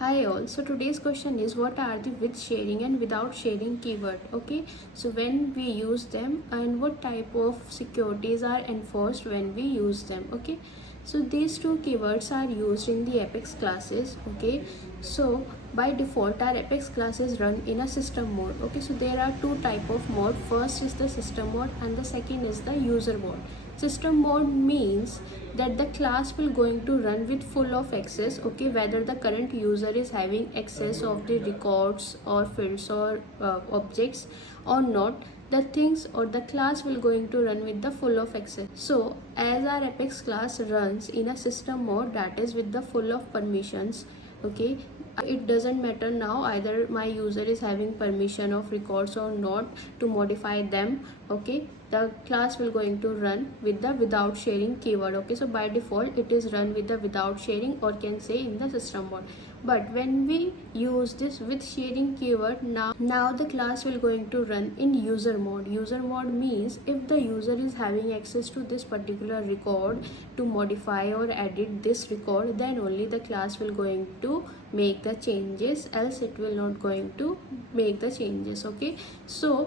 Hi all, so today's question is what are the with sharing and without sharing keyword. Okay, so when we use them and what type of securities are enforced when we use them. Okay, so these two keywords are used in the Apex classes. Okay, so by default our Apex classes run in a system mode. Okay, so there are two type of mode. First is the system mode and the second is the user mode. System mode means that the class will going to run with full of access. Okay, whether the current user is having access of the records or fields or objects or not, the things or the class will going to run with the full of access. So as our Apex class runs in a system mode, that is with the full of permissions. Okay, it doesn't matter now either my user is having permission of records or not to modify them. Okay, the class will going to run with the without sharing keyword. Okay, so by default it is run with the without sharing, or can say in the system mode. But when we use this with sharing keyword, now the class will going to run in user mode. User mode means if the user is having access to this particular record to modify or edit this record, then only the class will going to make the changes, else it will not going to make the changes. Okay, so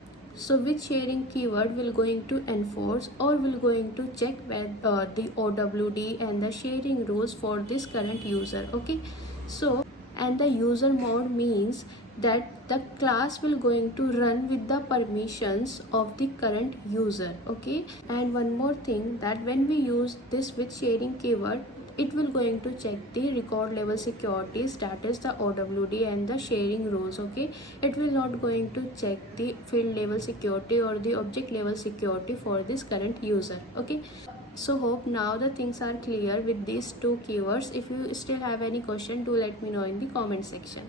with sharing keyword will going to enforce or will going to check whether the OWD and the sharing rules for this current user. Okay, so and the user mode means that the class will going to run with the permissions of the current user. Okay, and one more thing, that when we use this with sharing keyword, it will going to check the record level securities, that is the OWD and the sharing rules. Okay, it will not going to check the field level security or the object level security for this current user. Okay, so hope now the things are clear with these two keywords. If you still have any question, do let me know in the comment section.